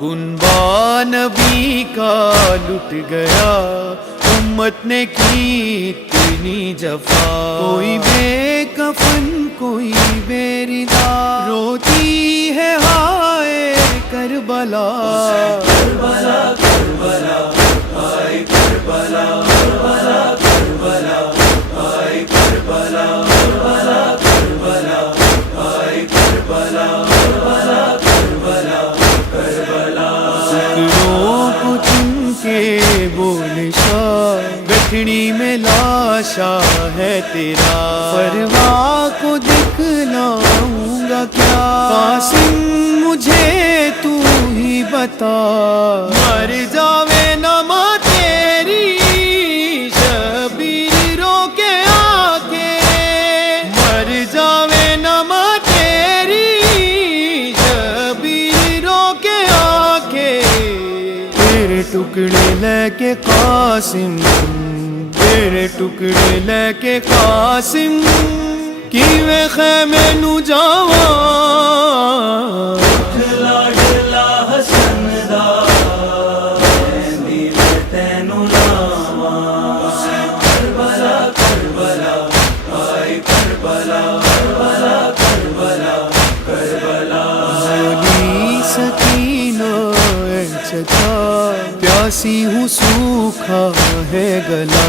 کنبہ نبی کا لٹ گیا، امت نے کی اتنی جفا، کوئی بے کفن کوئی بے ردا، روتی ہے ہائے کربلا، کربلا کربلا ہائے کربلا، کربلا کربلا ہائے کربلا، کربلا کربلا ہائے کربلا، کربلا کربلا کربلا، ذکروں کو چن کے بول شاہ، گٹھڑی میں لاشا ہے تیرا، پرواہ کو دکھلاؤں گا کیا، قاسم مجھے تو ہی بتا، مر جاوے نہ ماں تیری شبیر رو کے آ کے، مر جاوے نہ ماں تیری شبیر رو کے آ کے، تیرے ٹکڑے لے کے قاسم، تیرے ٹکڑے لے کے قاسم، کیویں خیمے نو جاواں، لاڈلا حسن دا دل تینوں لاواں، کربلا کربلا ہائے کربلا، کربلا کربلا کربلا، بولی سکینہ اے چچا، پیاسی ہوں سوکھا ہے گلا،